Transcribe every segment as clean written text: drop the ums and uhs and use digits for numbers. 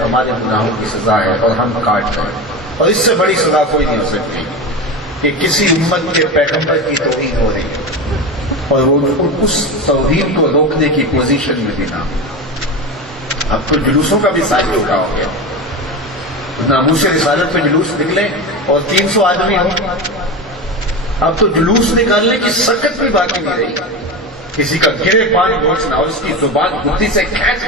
ہمارے گناہوں کی سزا ہے اور ہم کاٹ رہے ہیں، اور اس سے بڑی سزا کوئی نہیں ہو سکتی کہ کسی امت کے پیغمبر کی توہین ہو رہی ہے اور وہ اس توہین کو روکنے کی پوزیشن میں بھی نہ۔ اب تو جلوسوں کا بھی سائز روکا ہو گیا، ناموس رسالت پہ جلوس نکلے اور 300 آدمی ہو، اب تو جلوس نکالنے کی سکت بھی باقی نہیں رہی، کسی کا گرے پانی نوچنا اور اس کی زبان بدھی سے کھینچ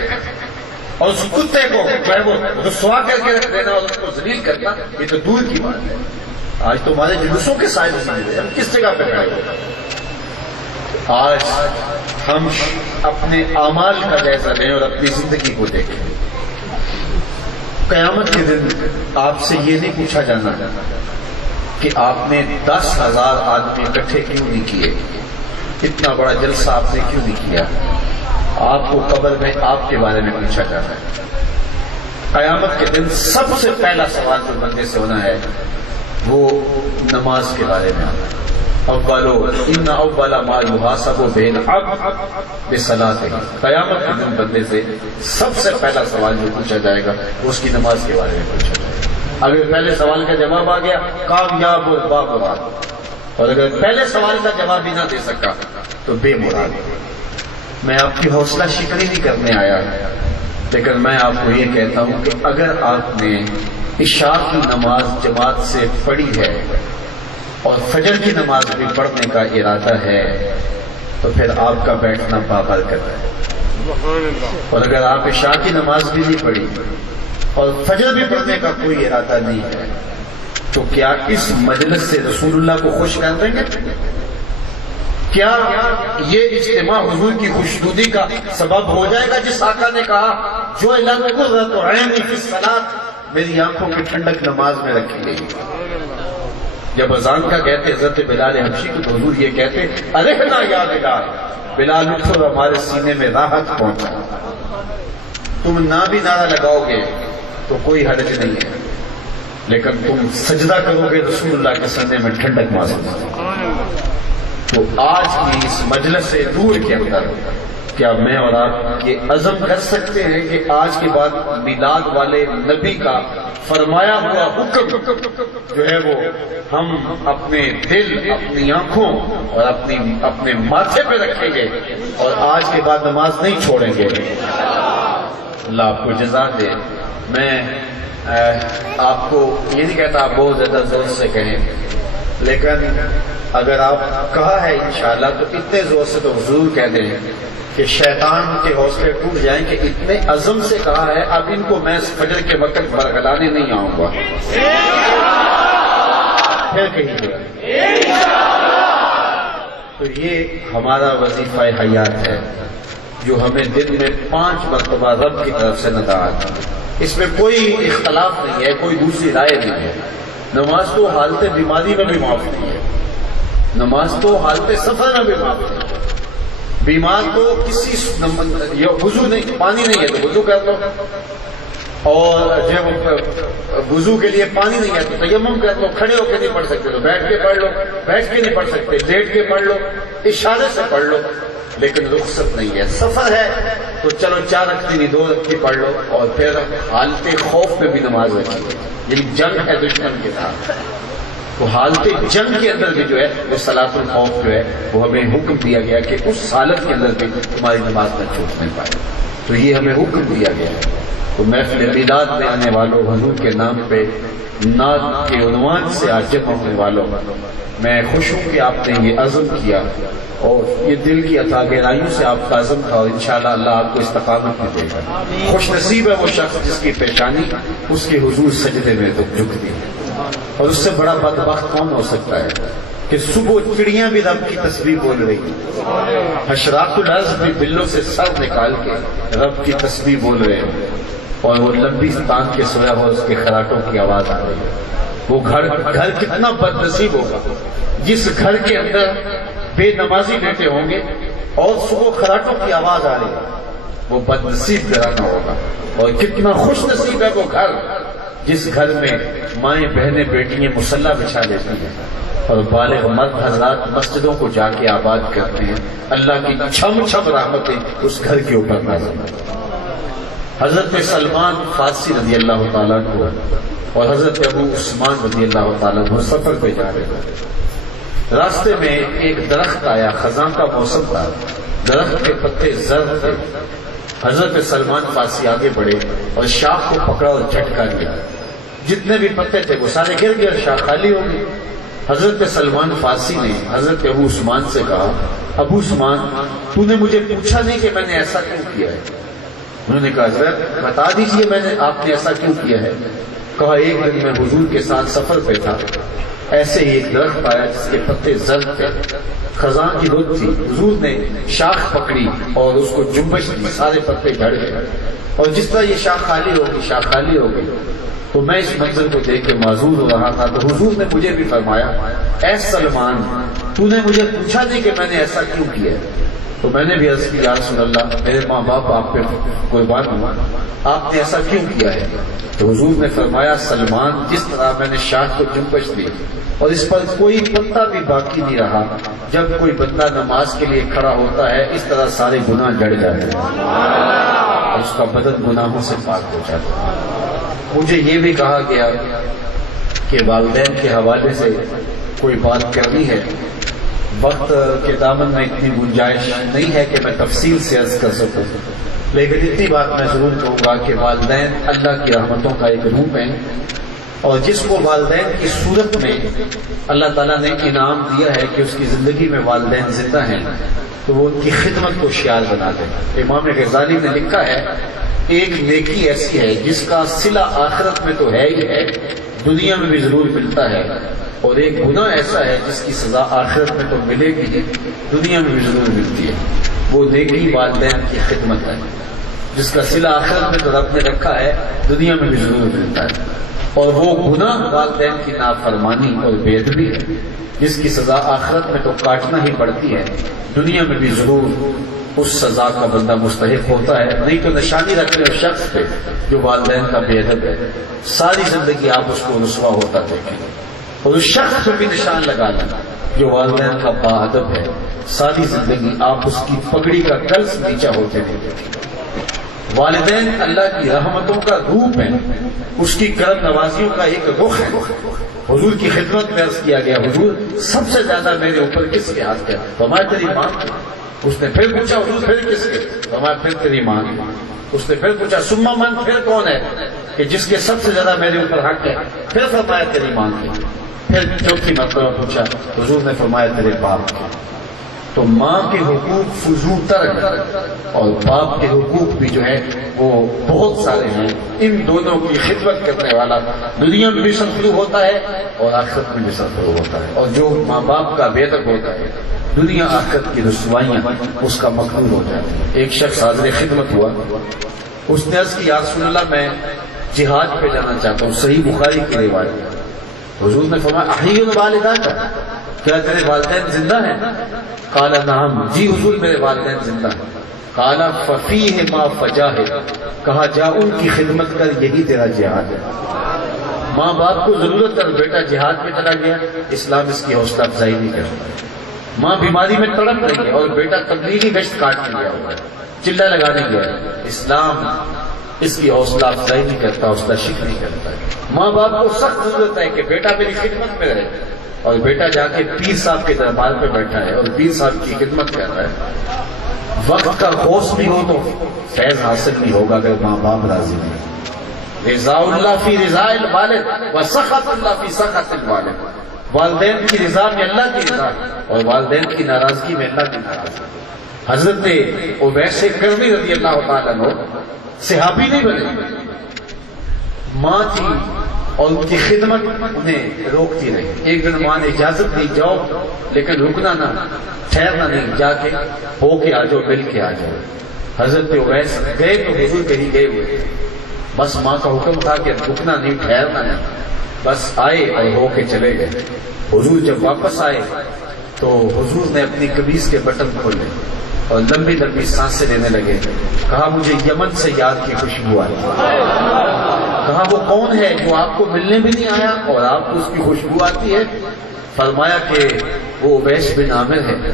اور اس کتے کو جو ہے وہ رسوا کر کے رکھ دینا اور اس کو ذلیل کرنا، یہ تو دور کی بات ہے۔ آج تو ہمارے جلوسوں کے سائز نہیں رہے، ہم کس جگہ پہ کھڑے ہو؟ آج ہم اپنے اعمال کا جائزہ لیں اور اپنی زندگی کو دیکھیں۔ قیامت کے دن آپ سے یہ نہیں پوچھا جانا کہ آپ نے 10,000 آدمی اکٹھے کیوں نہیں کیے، اتنا بڑا جلسہ آپ نے کیوں نہیں کیا۔ آپ کو قبر میں آپ کے بارے میں پوچھا جاتا ہے۔ قیامت کے دن سب سے پہلا سوال جو بندے سے ہونا ہے وہ نماز کے بارے میں۔ اولو ان اول ما یحاسب بہ العبد بصلاۃہ، قیامت کے دن بندے سے سب سے پہلا سوال جو پوچھا جائے گا وہ اس کی نماز کے بارے میں پوچھا جائے گا۔ اگر پہلے سوال کا جواب آ گیا کامیاب و بامراد، اور اگر پہلے سوال کا جواب ہی نہ دے سکا تو بے مراد۔ میں آپ کی حوصلہ شکنی نہیں کرنے آیا، لیکن میں آپ کو یہ کہتا ہوں کہ اگر آپ نے عشاء کی نماز جماعت سے پڑھی ہے اور فجر کی نماز بھی پڑھنے کا ارادہ ہے تو پھر آپ کا بیٹھنا بابرکت ہے، اور اگر آپ عشاء کی نماز بھی نہیں پڑھی اور فجر بھی پڑھنے کا کوئی ارادہ نہیں ہے تو کیا اس مجلس سے رسول اللہ کو خوش کر دیں گے؟ کیا یہ اجتماع حضور کی خوشنودی کا سبب ہو جائے گا جس آقا نے کہا جو قرۃ عینی فی الصلاۃ، میری آنکھوں کی ٹھنڈک نماز میں رکھی گئی۔ جب اذان کا کہتے حضرت بلال حبشی کو تو حضور یہ کہتے ارحنا یا بلال، بلال اٹھو ہمارے سینے میں راحت پہنچا۔ تم نہ بھی نعرہ لگاؤ گے تو کوئی حرج نہیں ہے، لیکن تم سجدہ کرو گے رسول اللہ کے سینے میں ٹھنڈک محسوس۔ تو آج کی اس مجلس دور کے اندر کیا میں اور آپ یہ عزم کر سکتے ہیں کہ آج کے بعد میلاد والے نبی کا فرمایا ہوا حکم جو ہے وہ ہم اپنے دل، اپنی آنکھوں اور اپنے ماتھے پہ رکھیں گے اور آج کے بعد نماز نہیں چھوڑیں گے؟ اللہ آپ کو جزا دے۔ میں آپ کو یہ نہیں کہتا آپ بہت زیادہ زور سے کہیں، لیکن اگر آپ کہا ہے انشاءاللہ تو اتنے زور سے تو حضور کہہ دیں کہ شیطان کے حوصلے ٹوٹ جائیں کہ اتنے عزم سے کہا ہے اب ان کو میں فجر کے وقت برگلانے نہیں آؤں گا۔ پھر کہیں گے تو یہ ہمارا وظیفہ حیات ہے جو ہمیں دن میں 5 مرتبہ رب کی طرف سے ندا آتی ہے۔ اس میں کوئی اختلاف نہیں ہے، کوئی دوسری رائے نہیں ہے۔ نماز تو حالت بیماری میں بھی معاف نہیں ہے، نماز تو حالت سفر میں بھی معاف نہیں ہے۔ بیمار کو کسی وضو نہیں، پانی نہیں ہے تو وضو کر لو، اور جب وضو کے لیے پانی نہیں ہے تو تیمم کر لو، کھڑے ہو کے نہیں پڑھ سکتے تو بیٹھ کے پڑھ لو، بیٹھ کے نہیں پڑھ سکتے لیٹ کے پڑھ لو، اشارے سے پڑھ لو، لیکن رخصت نہیں ہے۔ سفر ہے تو چلو 4 رکعت نہیں 2 رکعت پڑھ لو، اور پھر حالت خوف میں بھی نماز رکھیے، یعنی جنگ ہے دشمن کے ساتھ، تو حالت جنگ کے اندر بھی جو ہے وہ صلاۃ الخوف جو ہے وہ ہمیں حکم دیا گیا کہ اس حالت کے اندر بھی تمہاری نماز نہ چھوٹنے پائے، تو یہ ہمیں حکم دیا گیا ہے۔ تو محفل میلاد میں آنے والوں، حضور کے نام پہ نعت کے عنوان سے آج جمع ہونے والوں، میں خوش ہوں کہ آپ نے یہ عزم کیا اور یہ دل کی عطا گہرائیوں سے آپ کا عزم تھا، اور انشاءاللہ اللہ آپ کو استقامت میں دے گا۔ خوش نصیب ہے وہ شخص جس کی پیشانی اس کے حضور سجدے میں تو جھکتی ہے، اور اس سے بڑا بدبخت کون ہو سکتا ہے کہ صبح چڑیاں بھی رب کی تسبیح بول رہی ہیں، حشرات الارض بھی بلوں سے سر نکال کے رب کی تسبیح بول رہے ہیں، اور وہ لمبی تان کے سویا ہو اس کے خراٹوں کی آواز آ رہی ہے۔ وہ گھر کتنا بد نصیب ہوگا جس گھر کے اندر بے نمازی بیٹھے ہوں گے اور صبح خراٹوں کی آواز آ رہی ہے، وہ بد نصیب گھرانہ ہوگا۔ اور کتنا خوش نصیب ہے وہ گھر جس گھر میں مائیں بہنیں بیٹیاں مصلی بچھا لیتی ہیں اور بالغ مرد حضرات مسجدوں کو جا کے آباد کرتے ہیں، اللہ کی چھم چھم رحمتیں اس گھر کے اوپر نازل ہیں۔ حضرت سلمان فارسی رضی اللہ تعالیٰ عنہ اور حضرت ابو عثمان رضی اللہ تعالیٰ عنہ سفر پہ جا رہے تھے۔ راستے میں ایک درخت آیا، خزاں کا موسم تھا، درخت کے پتے زرد تھے۔ حضرت سلمان فارسی آگے بڑھے اور شاخ کو پکڑا اور جھٹکا دیا، جتنے بھی پتے تھے وہ سارے گر گئے اور شاخ خالی ہو گئی۔ حضرت سلمان فارسی نے حضرت ابو عثمان سے کہا، ابو عثمان تو نے مجھے پوچھا نہیں کہ میں نے ایسا کیوں کیا ہے؟ انہوں نے کہا حضرت بتا دیجئے آپ نے ایسا کیوں کیا ہے؟ کہا ایک دن میں حضور کے ساتھ سفر پہ تھا، ایسے ہی ایک درخت آیا جس کے پتے زرد تھے، خزاں کی رت تھی، حضور نے شاخ پکڑی اور اس کو جنبش دی، سارے پتے جھڑ گئے اور جس طرح یہ شاخ خالی ہو گئی تو میں اس منظر کو دیکھ کے معذور ہو رہا تھا، تو حضور نے مجھے بھی فرمایا اے سلمان تو نے مجھے پوچھا نہیں کہ میں نے ایسا کیوں کیا ہے؟ تو میں نے بھی عرض کی یا رسول اللہ میرے ماں باپ آپ پہ قربان ہوا، آپ نے ایسا کیوں کیا ہے؟ تو حضور نے فرمایا سلمان جس طرح میں نے شاخ کو جنبش دی اور اس پر کوئی پتا بھی باقی نہیں رہا، جب کوئی بندہ نماز کے لیے کھڑا ہوتا ہے اس طرح سارے گناہ جڑ جاتے ہیں اور اس کا بدن گناہوں سے پاک ہو جاتا ہے۔ مجھے یہ بھی کہا گیا کہ والدین کے حوالے سے کوئی بات کرنی ہے، وقت کے دامن میں اتنی گنجائش نہیں ہے کہ میں تفصیل سے عرض کر سکوں، لیکن اتنی بات میں ضرور کہوں گا کہ والدین اللہ کی رحمتوں کا ایک روپ ہے، اور جس کو والدین کی صورت میں اللہ تعالیٰ نے انعام دیا ہے کہ اس کی زندگی میں والدین زندہ ہیں تو وہ ان کی خدمت کو شعار بنا دیں۔ امام غزالی نے لکھا ہے ایک نیکی ایسی ہے جس کا صلہ آخرت میں تو ہے ہی ہے، دنیا میں بھی ضرور ملتا ہے، اور ایک گناہ ایسا ہے جس کی سزا آخرت میں تو ملے گی، دنیا میں بھی ضرور ملتی ہے۔ وہ نیکی والدین کی خدمت ہے جس کا صلہ آخرت میں تو رب نے رکھا ہے، دنیا میں بھی ضرور ملتا ہے، اور وہ گناہ والدین کی نافرمانی اور بے ادبی ہے جس کی سزا آخرت میں تو کاٹنا ہی پڑتی ہے، دنیا میں بھی ضرور اس سزا کا بندہ مستحق ہوتا ہے۔ نہیں تو نشانی رکھنے اس شخص پہ جو والدین کا بے ادب ہے، ساری زندگی آپ اس کو رسوا ہوتا دیکھیں گے، اور اس شخص پہ بھی نشان لگا لیں جو والدین کا با ادب ہے، ساری زندگی آپ اس کی پگڑی کا گلز نیچا ہوتے دیکھیں گے۔ والدین اللہ کی رحمتوں کا روپ ہے، اس کی کرم نوازیوں کا ایک رخ ہے۔ حضور کی خدمت میں عرض کیا گیا حضور سب سے زیادہ میرے اوپر کس کے ہاتھ ہے؟ فرمایا تیری ماں۔ اس نے پھر پوچھا حضور پھر کس کے؟ فرمایا پھر تیری ماں۔ اس نے پھر پوچھا ثم من، پھر کون ہے کہ جس کے سب سے زیادہ میرے اوپر حق ہے؟ پھر فرمایا تیری ماں کی۔ پھر چوتھی مرتبہ پوچھا حضور نے فرمایا تیرے باپ کی۔ تو ماں کے حقوق فضول تر اور باپ کے حقوق بھی جو ہے وہ بہت سارے ہیں۔ ان دونوں کی خدمت کرنے والا دنیا میں بھی سرفراز ہوتا ہے اور آخرت میں بھی سرفراز ہوتا ہے، اور جو ماں باپ کا بے ادب ہوتا ہے دنیا آخرت کی رسوائیاں اس کا مقبول ہو جاتی ہے۔ ایک شخص حاضر خدمت ہوا، اس نے عرض کی یا رسول اللہ میں جہاد پہ جانا چاہتا ہوں، صحیح بخاری کی روایت۔ حضور نے فرمایا احیی الوالدین، کیا تیرے والدین زندہ ہیں؟ قال نعم، جی حضور میرے والدین زندہ ہیں۔ قال ففیہ ما فجاہ، کہا جا ان کی خدمت کر، یہی تیرا جہاد ہے۔ ماں باپ کو ضرورت ہے، بیٹا جہاد میں چلا گیا، اسلام اس کی حوصلہ افزائی نہیں کرتا۔ ماں بیماری میں تڑپ رہی ہے اور بیٹا تبلیغی گشت کاٹنے گیا ہوا ہے، چلہ لگانے گیا ہے، اسلام اس کی حوصلہ افزائی نہیں کرتا، حوصلہ شکر نہیں کرتا ہے۔ ماں باپ کو سخت ضرورت ہے کہ بیٹا میری خدمت میں رہے، اور بیٹا جا کے پیر صاحب کے دربار پہ بیٹھا ہے اور پیر صاحب کی خدمت کر رہا ہے۔ وقت کا خوف بھی ہو تو فیض حاصل نہیں ہوگا اگر ماں باپ راضی نہیں۔ رضا اللہ فی رضا الوالد و سخط اللہ فی سخط الوالد، والدین کی رضا میں اللہ کی رضا اور والدین کی ناراضگی میں اللہ کی ناراضگی۔ حضرت اویس کرنی رضی اللہ تعالیٰ عنہ صحابی نہیں بنے، ماں تھی اور ان کی خدمت انہیں روکتی رہی۔ ایک دن ماں نے اجازت دی جاؤ لیکن رکنا نہ، ٹھہرنا نہیں، جا کے ہو کے آ جاؤ، مل کے آ جاؤ۔ حضرت اویس گئے تو حضور کہیں گئے ہوئے، بس ماں کا حکم تھا کہ رکنا نہیں، ٹھہرنا نہیں، بس آئے اور ہو کے چلے گئے۔ حضور جب واپس آئے تو حضور نے اپنی قمیص کے بٹن کھولے اور لمبی لمبی سانسیں لینے لگے۔ کہا مجھے یمن سے یاد کی خوشبو آئی۔ کہا وہ کون ہے جو آپ کو ملنے بھی نہیں آیا اور آپ کو اس کی خوشبو آتی ہے؟ فرمایا کہ وہ اویس بن عامر ہے۔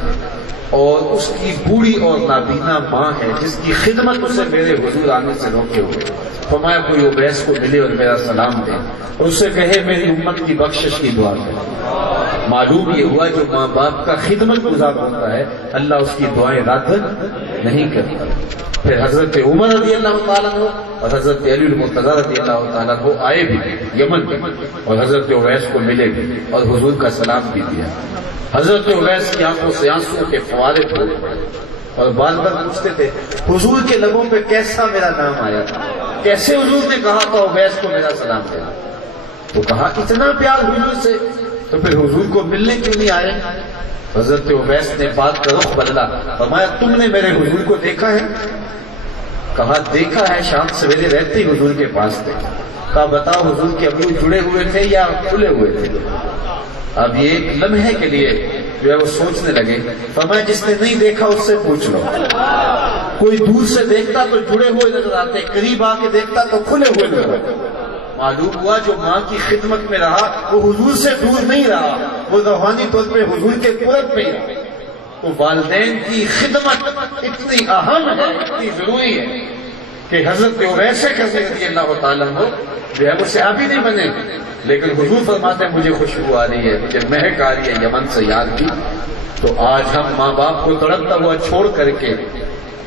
اور اس کی بوڑھی اور نابینا ماں ہے جس کی خدمت اسے میرے حضور آنے سے روکے ہوئے. فرمایا کوئی اویس کو ملے اور میرا سلام دے اور اسے کہے میری امت کی بخشش کی دعا کرے. معلوم یہ ہوا جو ماں باپ کا خدمت گزار ہوتا ہے اللہ اس کی دعائیں رد نہیں کرتا. پھر حضرت عمر رضی اللہ تعالیٰ عنہ اور حضرت علی المرتضیٰ رضی اللہ تعالیٰ عنہ آئے بھی یمن میں اور حضرت اویس کو ملے بھی اور حضور کا سلام بھی دیا. حضرت اویس کی آنکھوں سے آنسو کے فوارے پھولے اور بار بار پوچھتے تھے حضور کے لبوں پہ کیسا میرا نام آیا تھا, کیسے حضور نے کہا تھا اویس کو میرا سلام دینا. تو کہا اتنا پیار حضور سے تو پھر حضور کو ملنے کیوں نہیں آئے. حضرت اویس نے بات کا رخ بدلا. فرمایا تم نے میرے حضور کو دیکھا ہے؟ کہا دیکھا ہے, شام سویرے رہتے ہی حضور کے پاس تھے. کہا بتاؤ حضور کے ابرو جڑے ہوئے تھے یا کھلے ہوئے تھے؟ اب یہ ایک لمحے کے لیے جو ہے وہ سوچنے لگے. فرمایا جس نے نہیں دیکھا اس سے پوچھ لو. کوئی دور سے دیکھتا تو جڑے ہوئے نظر آتے, قریب آ کے دیکھتا تو کھلے ہوئے نظر آتے. معلوم ہوا جو ماں کی خدمت میں رہا وہ حضور سے دور نہیں رہا, وہ روحانی طور پہ حضور کے قرب میں رہا. تو والدین کی خدمت اتنی اہم ہے, اتنی ضروری ہے کہ حضرت اویس کرنے رضی اللہ تعالیٰ عنہ جو ہے وہ صحابی نہیں بنے, لیکن حضور فرماتے ہیں مجھے خوشبو آ رہی ہے, مجھے مہک آ رہی ہے یمن سے یاد کی. تو آج ہم ماں باپ کو تڑپتا ہوا چھوڑ کر کے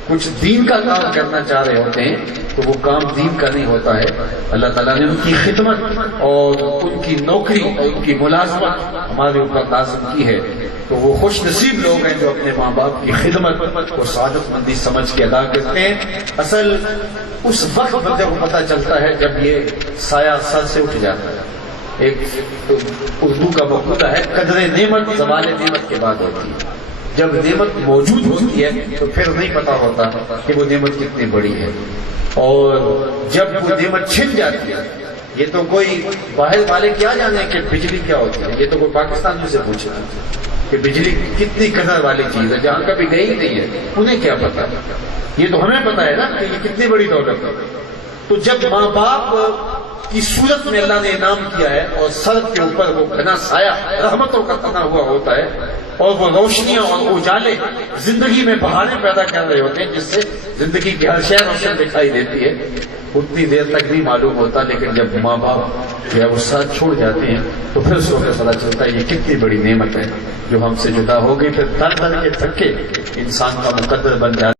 کچھ دین کا کام کرنا چاہ رہے ہوتے ہیں تو وہ کام دین کا نہیں ہوتا ہے. اللہ تعالیٰ نے ان کی خدمت اور ان کی نوکری اور ان کی ملازمت ہمارے اوپر لازم کی ہے. تو وہ خوش نصیب لوگ ہیں جو اپنے ماں باپ کی خدمت کو سعادت مندی سمجھ کے ادا کرتے ہیں. اصل اس وقت بندے کو پتہ چلتا ہے جب یہ سایہ سر سے اٹھ جاتا ہے. ایک اردو کا مقولہ ہے قدر نعمت زوال نعمت کے بعد ہوتی ہے. جب نعمت موجود ہوتی ہے تو پھر نہیں پتا ہوتا کہ وہ نعمت کتنی بڑی ہے, اور جب وہ نعمت چھن جاتی ہے یہ تو کوئی باہر والے کیا جانے کہ بجلی کیا ہوتی ہے, یہ تو کوئی پاکستانی سے پوچھے کہ بجلی کتنی قدر والی چیز ہے, جہاں کبھی گئی نہیں ہے انہیں کیا پتا. یہ تو ہمیں پتا ہے نا کہ یہ کتنی بڑی دولت ہے. تو جب ماں باپ کی صورت میں اللہ نے انعام کیا ہے اور سر کے اوپر وہ گھنا سایہ رحمتوں کا تنا ہوا ہوتا ہے اور وہ روشنیاں اور اجالے زندگی میں بہاریں پیدا کر رہے ہوتے ہیں جس سے زندگی کی ہر شے روشن دکھائی دیتی ہے, اتنی دیر تک نہیں معلوم ہوتا. لیکن جب ماں باپ جو ہے وہ ساتھ چھوڑ جاتے ہیں تو پھر اس وقت پتا چلتا ہے یہ کتنی بڑی نعمت ہے جو ہم سے جدا ہو گئی. پھر تر تر کے تھکے انسان کا مقدر بن جاتا ہے.